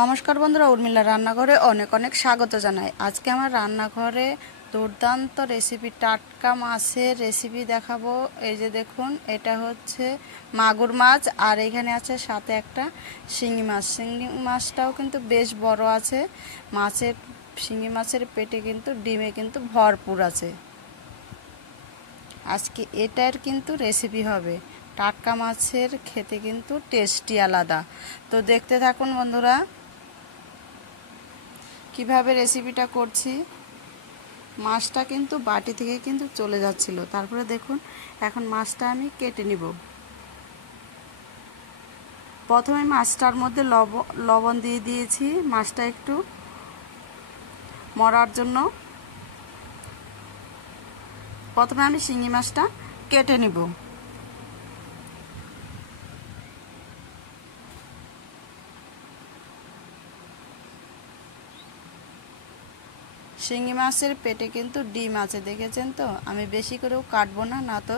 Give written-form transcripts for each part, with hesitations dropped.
নমস্কার বন্ধুরা, উর্মিলা রান্নাঘরে অনেক অনেক স্বাগত জানাই। আজকে আমার রান্নাঘরে দুর্দান্ত রেসিপি, টাটকা মাছের রেসিপি দেখাবো। এই যে দেখুন, এটা হচ্ছে মাগুর মাছ, আর এখানে আছে সাথে একটা শিঙি মাছ। শিঙি মাছটাও কিন্তু বেশ বড় আছে। শিঙি মাছের পেটে কিন্তু ডিমে কিন্তু ভরপুর আছে। আজকে এটার কিন্তু রেসিপি হবে। টাটকা মাছের খেতে কিন্তু টেস্টি আলাদা। তো দেখতে থাকুন বন্ধুরা কিভাবে রেসিপিটা করছি। মাছটা কিন্তু বাটি থেকে কিন্তু চলে যাচ্ছিল। তারপরে দেখুন, এখন মাছটা আমি কেটে নিব। প্রথমে মাছটার মধ্যে লবণ দিয়ে দিয়েছি, মাছটা একটু মরার জন্য। প্রথমে আমি শিঙি মাছটা কেটে নিব। শিঙি মাছের পেটে কিন্তু ডিম আছে, দেখেছেন তো। আমি বেশি করেও কাটবো না, না তো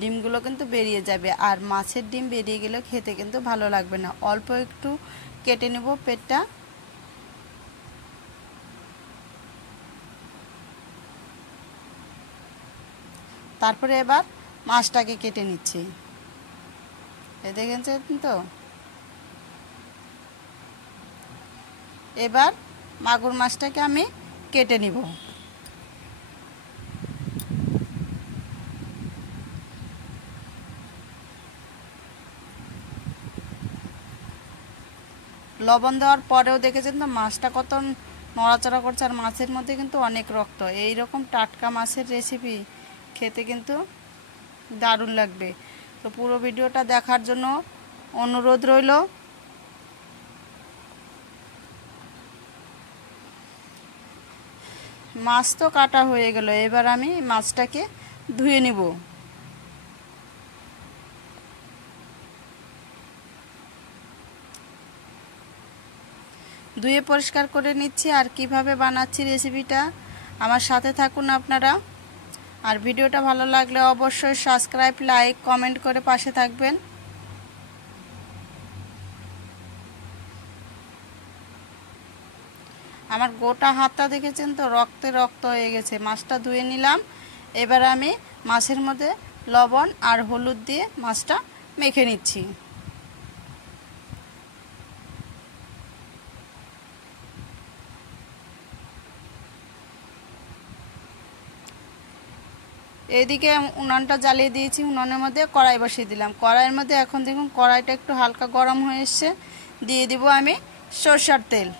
ডিমগুলো কিন্তু বেরিয়ে যাবে, আর মাছের ডিম বেরিয়ে গেলেও খেতে কিন্তু ভালো লাগবে না। অল্প একটু কেটে নেব পেটটা। তারপরে এবার মাছটাকে কেটে নিচ্ছি। এই দেখেছেন তো। এবার মাগুর মাছটাকে আমি কেটে নিব। লবণ দেওয়ার পরেও দেখেছেন তো মাছটা কত নড়াচড়া করছে, আর মাছের মধ্যে কিন্তু অনেক রক্ত। এই রকম টাটকা মাছের রেসিপি খেতে কিন্তু দারুণ লাগবে। তো পুরো ভিডিওটা দেখার জন্য অনুরোধ রইল। মাছ তো কাটা হয়ে গেল, এবার আমি মাছটাকে ধুয়ে নিব। ধুয়ে পরিষ্কার করে নিচ্ছি। আর কিভাবে বানাচ্ছি রেসিপিটা আমার সাথে থাকুন আপনারা। আর ভিডিওটা ভালো লাগলে অবশ্যই সাবস্ক্রাইব, লাইক, কমেন্ট করে পাশে থাকবেন। আমার গোটা হাতটা দেখেছেন তো, রক্তে রক্ত হয়ে গেছে। মাছটা ধুয়ে নিলাম। এবার আমি মাছের মধ্যে লবণ আর হলুদ দিয়ে মাছটা মেখে নিচ্ছি। এইদিকে উনানটা জ্বালিয়ে দিয়েছি, উনানের মধ্যে কড়াই বসিয়ে দিলাম। কড়াইয়ের মধ্যে এখন দেখুন কড়াইটা একটু হালকা গরম হয়ে এসছে। দিয়ে দিব আমি সরষের তেল।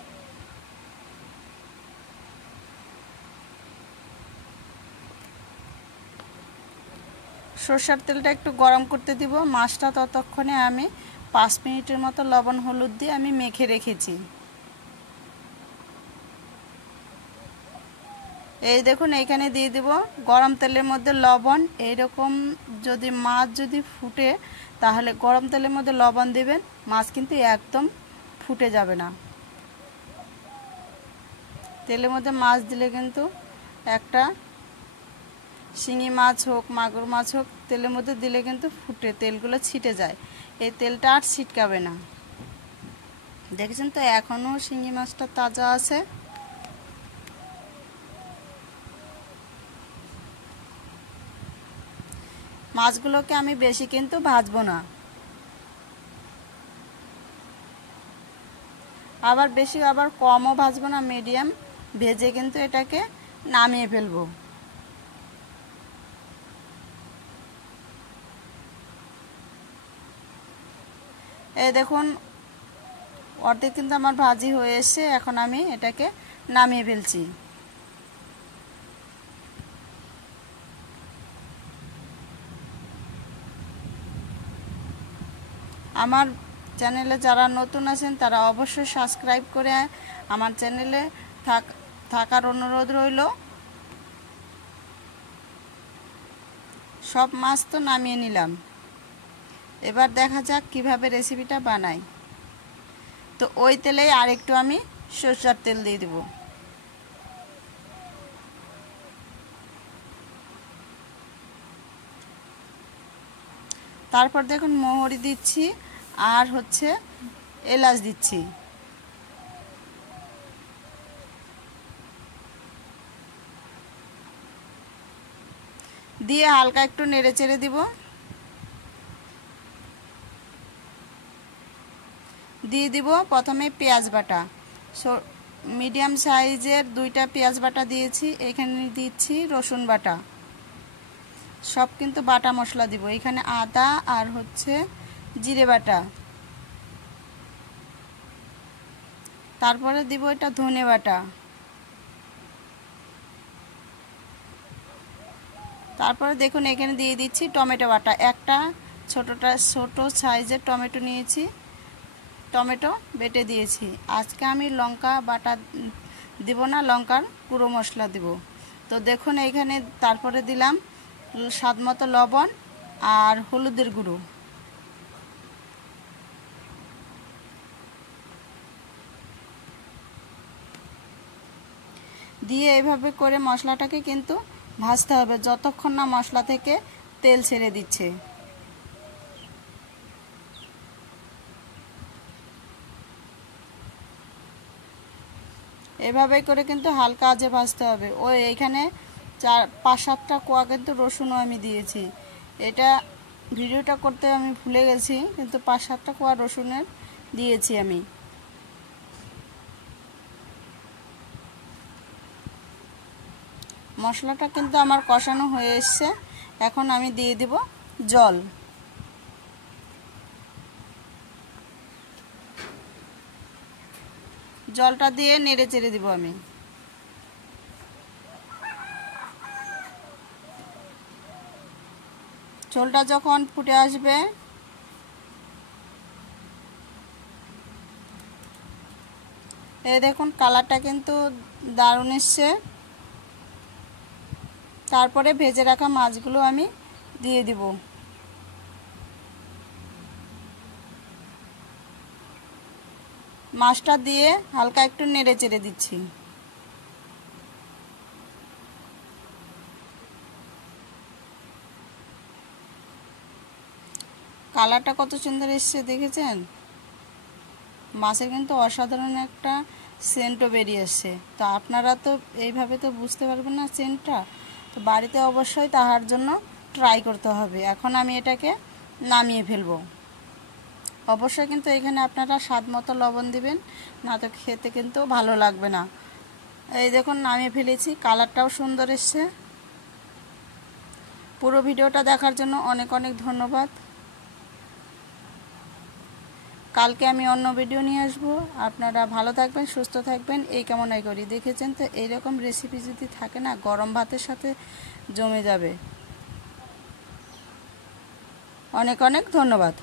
সরষের তেলটা একটু গরম করতে দিব। মাছটা ততক্ষণে আমি 5 মিনিটের মতো লবণ হলুদ দিয়ে আমি মেখে রেখেছি। এই দেখুন, এইখানে দিয়ে দিব গরম তেলের মধ্যে লবণ। এইরকম যদি মাছ যদি ফুটে, তাহলে গরম তেলের মধ্যে লবণ দিবেন, মাছ কিন্তু একদম ফুটে যাবে না। তেলের মধ্যে মাছ দিলে কিন্তু একটা শিঙি মাছ হোক, মাগুর মাছ হোক, তেলের মধ্যে দিলে কিন্তু ফুটে, তেলগুলো ছিটে যায়। এই তেলটা আর ছিটকাবে না। দেখেছেন তো, এখনও শিঙি মাছটা তাজা আছে। মাছগুলোকে আমি বেশি কিন্তু ভাজবো না, আবার বেশি আবার কমও ভাজবো না, মিডিয়াম ভেজে কিন্তু এটাকে নামিয়ে ফেলবো। এই দেখুন, অর্ধেক কিন্তু আমার ভাজি হয়ে এসছে। এখন আমি এটাকে নামিয়ে ফেলছি। আমার চ্যানেলে যারা নতুন আছেন তারা অবশ্যই সাবস্ক্রাইব করে আমার চ্যানেলে থাকার অনুরোধ রইল। সব মাছ তো নামিয়ে নিলাম। এবার দেখা যাক কিভাবে রেসিপিটা বানাই। তো ওই তেলেই আরেকটু আমি সরষের তেল দিয়ে দেব। তারপর দেখুন মৌরি দিচ্ছি, আর হচ্ছে এলাচ দিচ্ছি। দিয়ে হালকা একটু নেড়ে চেড়ে দিব। দিয়ে দিব প্রথমে পেঁয়াজ বাটা, মিডিয়াম সাইজের 2টা পেঁয়াজ বাটা দিয়েছি। এখানে দিচ্ছি রসুন বাটা, সব কিন্তু বাটা মশলা দিব। এখানে আদা আর হচ্ছে জিরে বাটা, তারপরে দিব এটা ধনে বাটা, তারপরে দেখুন এখানে দিয়ে দিচ্ছি টমেটো বাটা। একটা ছোট সাইজের টমেটো নিয়েছি, টমেটো বেটে দিয়েছি। আজকে আমি লঙ্কা বাটা দিব না, লঙ্কার গুঁড়ো মশলা দিব। তো দেখুন এখানে তারপরে দিলাম স্বাদমতো লবণ আর হলুদের গুঁড়ো দিয়ে এইভাবে করে মশলাটাকে কিন্তু ভাজতে হবে যতক্ষণ না মশলা থেকে তেল ছেড়ে দিচ্ছে। এভাবে করে কিন্তু হালকা আঁচে ভাজতে হবে। ওই এইখানে 5-7টা কোয়া কিন্তু রসুনও আমি দিয়েছি। এটা ভিডিওটা করতে আমি ভুলে গেছি, কিন্তু 5-7টা কোয়া রসুনের দিয়েছি আমি। মশলাটা কিন্তু আমার কষানো হয়ে এসছে। এখন আমি দিয়ে দিব জল। জলটা দিয়ে নেড়ে চেড়ে দিব আমি। ঝোলটা যখন ফুটে আসবে, এই দেখুন কালারটা কিন্তু দারুণ এসছে। তারপরে ভেজে রাখা মাছগুলো আমি দিয়ে দিব। মাছটা দিয়ে হালকা একটু নেড়ে চেড়ে দিচ্ছি। কালারটা কত সুন্দর এসছে দেখেছেন? মাছের কিন্তু অসাধারণ একটা সেন্টও বেরিয়ে আসছে। তো আপনারা তো এইভাবে তো বুঝতে পারবেন না সেন্টটা, তো বাড়িতে অবশ্যই তাহার জন্য ট্রাই করতে হবে। এখন আমি এটাকে নামিয়ে ফেলবো। অবশ্যই কিন্তু এখানে আপনারা স্বাদ মতো লবণ দিবেন, না তো খেতে কিন্তু ভালো লাগবে না। এই দেখুন নামিয়ে ফেলেছি, কালারটাও সুন্দর এসছে। পুরো ভিডিওটা দেখার জন্য অনেক অনেক ধন্যবাদ। কালকে আমি অন্য ভিডিও নিয়ে আসবো। আপনারা ভালো থাকবেন, সুস্থ থাকবেন এই কামনাই করি। দেখেছেন তো এইরকম রেসিপি যদি থাকে না, গরম ভাতের সাথে জমে যাবে। অনেক অনেক ধন্যবাদ।